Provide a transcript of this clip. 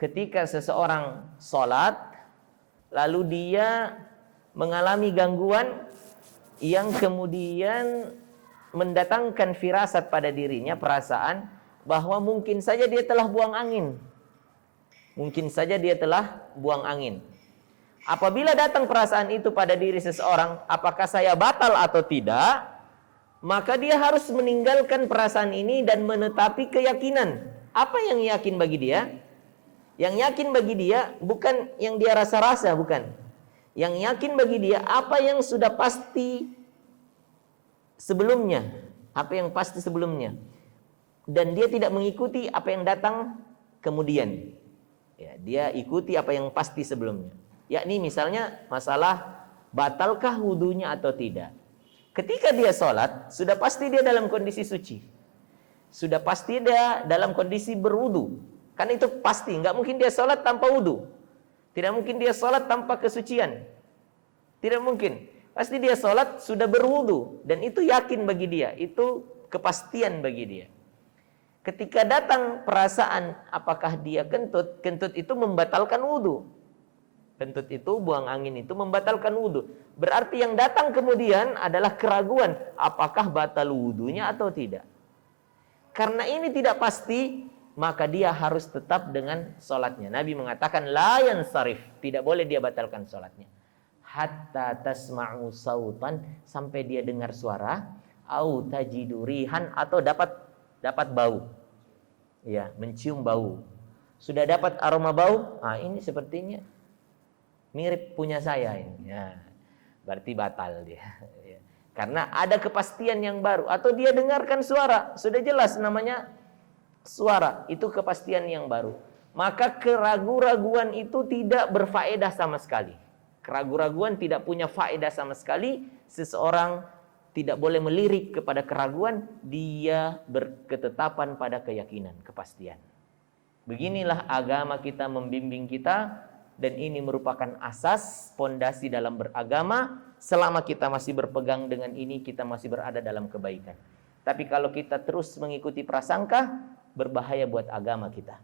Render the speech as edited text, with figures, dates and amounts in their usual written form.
ketika seseorang sholat, lalu dia mengalami gangguan yang kemudian mendatangkan firasat pada dirinya, perasaan bahwa mungkin saja dia telah buang angin. Mungkin saja dia telah buang angin. Apabila datang perasaan itu pada diri seseorang, apakah saya batal atau tidak? Maka dia harus meninggalkan perasaan ini dan menetapi keyakinan. Apa yang yakin bagi dia? Yang yakin bagi dia bukan yang dia rasa-rasa, bukan. Yang yakin bagi dia apa yang sudah pasti sebelumnya, apa yang pasti sebelumnya. Dan dia tidak mengikuti apa yang datang kemudian. Ya, dia ikuti apa yang pasti sebelumnya. Yakni misalnya masalah batalkah wudunya atau tidak. Ketika dia sholat, sudah pasti dia dalam kondisi suci. Sudah pasti dia dalam kondisi berwudu. Kan itu pasti, nggak mungkin dia sholat tanpa wudu. Tidak mungkin dia sholat tanpa kesucian. Tidak mungkin. Pasti dia sholat sudah berwudu. Dan itu yakin bagi dia. Itu kepastian bagi dia. Ketika datang perasaan apakah dia kentut, kentut itu membatalkan wudu. Kentut itu, buang angin itu membatalkan wudu. Berarti yang datang kemudian adalah keraguan apakah batal wudunya atau tidak. Karena ini tidak pasti, maka dia harus tetap dengan sholatnya. Nabi mengatakan la yansarif, tidak boleh dia batalkan sholatnya. Hatta tasma'u sautan, sampai dia dengar suara, au tajidu rihan, atau dapat bau. Ya, mencium bau. Sudah dapat aroma bau, ini sepertinya mirip punya saya ini. Ya, berarti batal dia. Ya. Karena ada kepastian yang baru. Atau dia dengarkan suara, sudah jelas namanya suara, itu kepastian yang baru. Maka keraguan-raguan itu tidak berfaedah sama sekali. Keraguan-raguan tidak punya faedah sama sekali. Seseorang tidak boleh melirik kepada keraguan, dia berketetapan pada keyakinan, kepastian. Beginilah agama kita membimbing kita, dan ini merupakan asas, pondasi dalam beragama. Selama kita masih berpegang dengan ini, kita masih berada dalam kebaikan. Tapi kalau kita terus mengikuti prasangka, berbahaya buat agama kita.